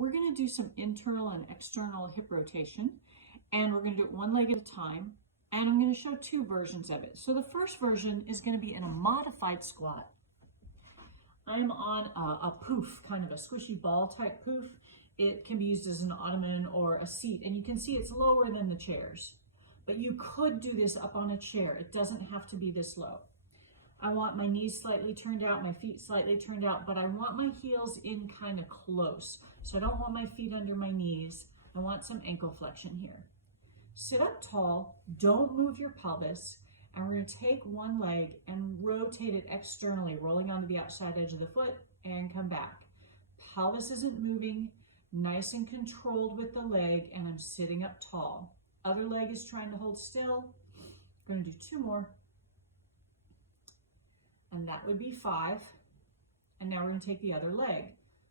we're going to do some internal and external hip rotation, and we're going to do it one leg at a time, and I'm going to show two versions of it. So the first version is going to be in a modified squat. I'm on a poof, kind of a squishy ball type poof. It can be used as an ottoman or a seat, and you can see it's lower than the chairs. But you could do this up on a chair. It doesn't have to be this low. I want my knees slightly turned out, my feet slightly turned out, but I want my heels in kind of close. So I don't want my feet under my knees. I want some ankle flexion here. Sit up tall, don't move your pelvis, and we're going to take one leg and rotate it externally, rolling onto the outside edge of the foot and come back. Pelvis isn't moving, nice and controlled with the leg, and I'm sitting up tall. Other leg is trying to hold still. I'm going to do two more. And that would be 5. And now we're going to take the other leg.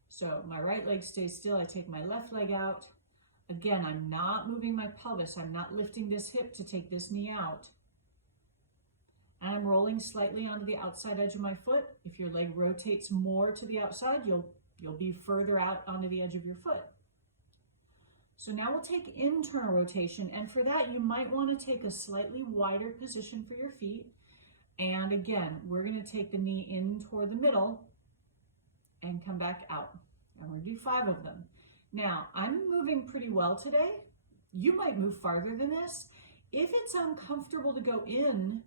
So my right leg stays still. I take my left leg out. Again, I'm not moving my pelvis. I'm not lifting this hip to take this knee out. And I'm rolling slightly onto the outside edge of my foot. If your leg rotates more to the outside, you'll be further out onto the edge of your foot. So now we'll take internal rotation, and for that you might want to take a slightly wider position for your feet. And again, we're going to take the knee in toward the middle and come back out. And we're going to do 5 of them. Now, I'm moving pretty well today. You might move farther than this. If it's uncomfortable to go in,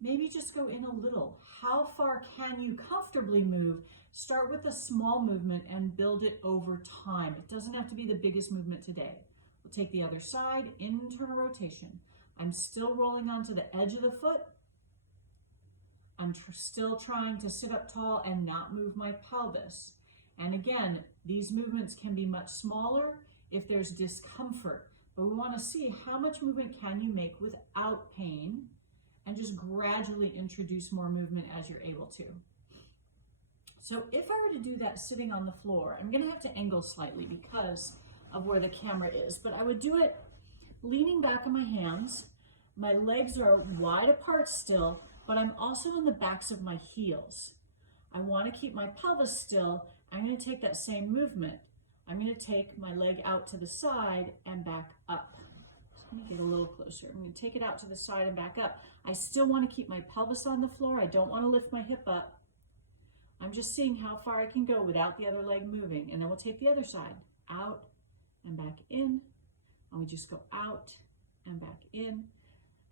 maybe just go in a little. How far can you comfortably move? Start with a small movement and build it over time. It doesn't have to be the biggest movement today. We'll take the other side, internal rotation. I'm still rolling onto the edge of the foot. I'm still trying to sit up tall and not move my pelvis. And again, these movements can be much smaller if there's discomfort, but we want to see how much movement can you make without pain, and just gradually introduce more movement as you're able to. So if I were to do that sitting on the floor, I'm going to have to angle slightly because of where the camera is, but I would do it leaning back on my hands. My legs are wide apart still, but I'm also on the backs of my heels. I want to keep my pelvis still. I'm going to take that same movement. I'm going to take my leg out to the side and back up. So let me get a little closer. I'm going to take it out to the side and back up. I still want to keep my pelvis on the floor. I don't want to lift my hip up. I'm just seeing how far I can go without the other leg moving. And then we'll take the other side, out and back in. And we just go out and back in.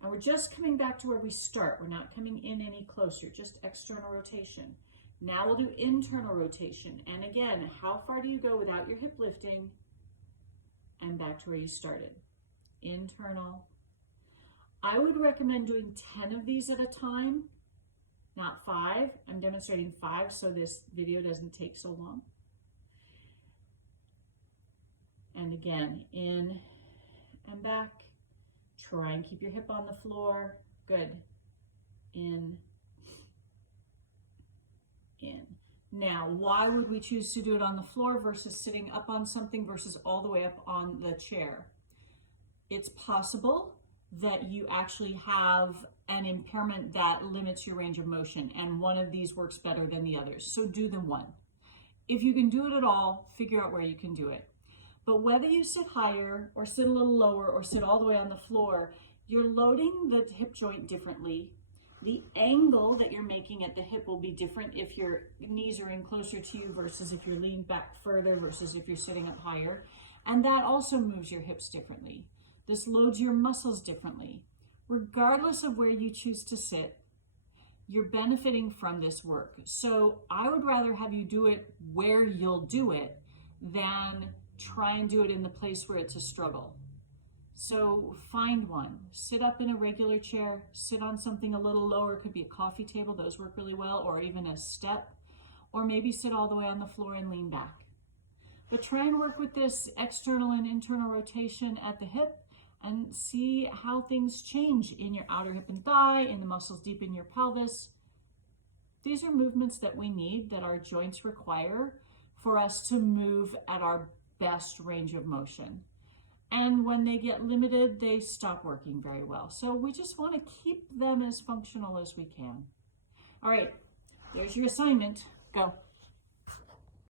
And we're just coming back to where we start. We're not coming in any closer, just external rotation. Now we'll do internal rotation. And again, how far do you go without your hip lifting? And back to where you started. Internal. I would recommend doing 10 of these at a time, not 5. I'm demonstrating 5 so this video doesn't take so long. And again, in and back. Try and keep your hip on the floor. Good. In. Now, why would we choose to do it on the floor versus sitting up on something versus all the way up on the chair? It's possible that you actually have an impairment that limits your range of motion, and one of these works better than the others. So do the one. If you can do it at all, figure out where you can do it. But whether you sit higher or sit a little lower or sit all the way on the floor, you're loading the hip joint differently. The angle that you're making at the hip will be different if your knees are in closer to you versus if you're leaned back further versus if you're sitting up higher. And that also moves your hips differently. This loads your muscles differently. Regardless of where you choose to sit, you're benefiting from this work. So I would rather have you do it where you'll do it than try and do it in the place where it's a struggle. So find one. Sit up in a regular chair, sit on something a little lower. It could be a coffee table, those work really well, or even a step, or maybe sit all the way on the floor and lean back. But try and work with this external and internal rotation at the hip and see how things change in your outer hip and thigh, in the muscles deep in your pelvis. These are movements that we need, that our joints require for us to move at our best range of motion. And when they get limited, they stop working very well. So we just want to keep them as functional as we can. All right, there's your assignment. Go.